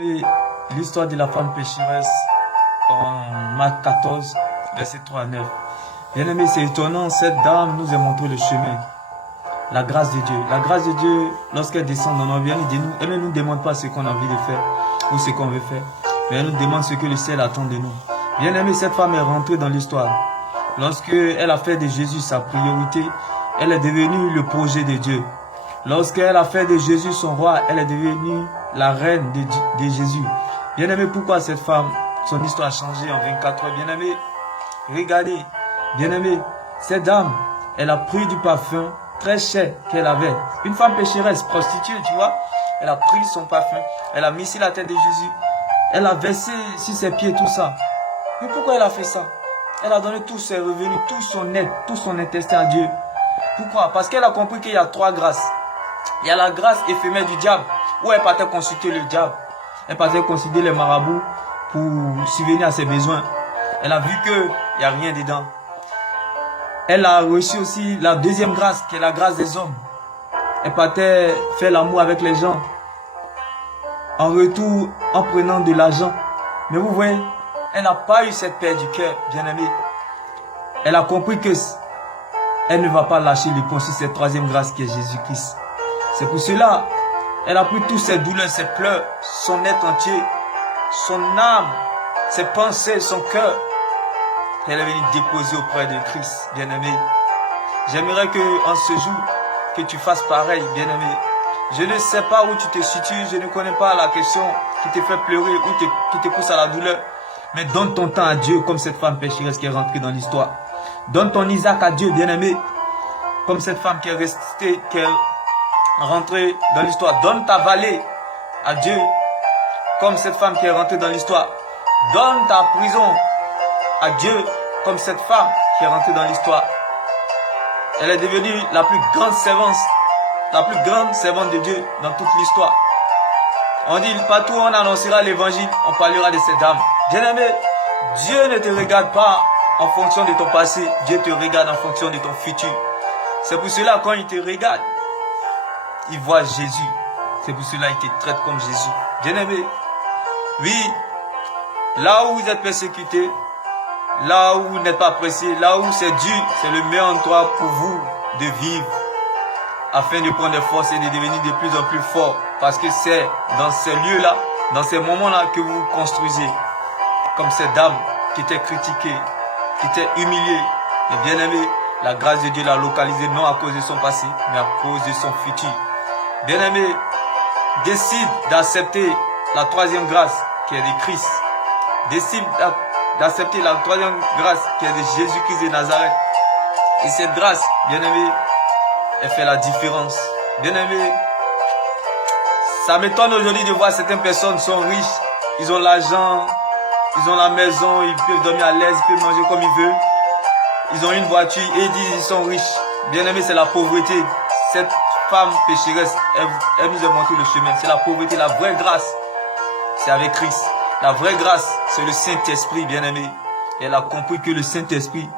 Et l'histoire de la femme pécheresse en Marc 14, verset 3 à 9. Bien aimé, c'est étonnant, cette dame nous a montré le chemin. La grâce de Dieu. La grâce de Dieu, lorsqu'elle descend dans nos vies, elle ne nous demande pas ce qu'on a envie de faire ou ce qu'on veut faire. Mais elle nous demande ce que le ciel attend de nous. Bien aimé, cette femme est rentrée dans l'histoire. Lorsqu'elle a fait de Jésus sa priorité, elle est devenue le projet de Dieu. Lorsqu'elle a fait de Jésus son roi, elle est devenue la reine de Jésus. Bien aimé, pourquoi cette femme, son histoire a changé en 24 heures? Bien aimé, regardez, bien aimé, cette dame, elle a pris du parfum très cher qu'elle avait. Une femme pécheresse, prostituée, tu vois. Elle a pris son parfum, elle a mis sur la tête de Jésus. Elle a versé sur ses pieds tout ça. Mais pourquoi elle a fait ça? Elle a donné tous ses revenus, tout son aide, tout son intestin à Dieu. Pourquoi? Parce qu'elle a compris qu'il y a trois grâces. Il y a la grâce éphémère du diable, où elle partait consulter le diable. Elle partait consulter les marabouts pour subvenir à ses besoins. Elle a vu qu'il n'y a rien dedans. Elle a reçu aussi la deuxième grâce, qui est la grâce des hommes. Elle partait faire l'amour avec les gens. En retour, en prenant de l'argent. Mais vous voyez, elle n'a pas eu cette paix du cœur, bien aimée. Elle a compris que elle ne va pas lâcher le pont sur cette troisième grâce qui est Jésus-Christ. C'est pour cela, elle a pris toutes ses douleurs, ses pleurs, son être entier, son âme, ses pensées, son cœur. Elle est venue déposer auprès de Christ, bien-aimé. J'aimerais que en ce jour, que tu fasses pareil, bien-aimé. Je ne sais pas où tu te situes, je ne connais pas la question qui te fait pleurer ou qui te pousse à la douleur. Mais donne ton temps à Dieu comme cette femme pécheresse qui est rentrée dans l'histoire. Donne ton Isaac à Dieu, bien-aimé. Comme cette femme qui est restée, qui est rentrée dans l'histoire. Donne ta vallée à Dieu. Comme cette femme qui est rentrée dans l'histoire. Donne ta prison à Dieu. Comme cette femme qui est rentrée dans l'histoire. Elle est devenue la plus grande servante de Dieu dans toute l'histoire. On dit, partout où on annoncera l'évangile, on parlera de cette dame. Bien-aimé, Dieu ne te regarde pas en fonction de ton passé. Dieu te regarde en fonction de ton futur. C'est pour cela, quand il te regarde, il voit Jésus. C'est pour cela qu'il te traite comme Jésus. Bien-aimé, oui, là où vous êtes persécuté, là où vous n'êtes pas apprécié, là où c'est dur, c'est le meilleur endroit pour vous de vivre, afin de prendre des forces et de devenir de plus en plus fort. Parce que c'est dans ces lieux-là, dans ces moments-là que vous vous construisez. Comme cette dame qui était critiquée, qui était humiliée. Mais bien aimé, la grâce de Dieu l'a localisée non à cause de son passé, mais à cause de son futur. Bien aimé, décide d'accepter la troisième grâce qui est de Christ. Décide d'accepter la troisième grâce qui est de Jésus-Christ de Nazareth. Et cette grâce, bien aimé, elle fait la différence. Bien aimé, ça m'étonne aujourd'hui de voir certaines personnes sont riches, ils ont l'argent, ils ont la maison, ils peuvent dormir à l'aise, ils peuvent manger comme ils veulent. Ils ont une voiture et ils disent qu'ils sont riches. Bien aimé, c'est la pauvreté. Cette femme pécheresse, elle nous a montré le chemin. C'est la pauvreté, la vraie grâce. C'est avec Christ. La vraie grâce, c'est le Saint-Esprit, bien aimé. Elle a compris que le Saint-Esprit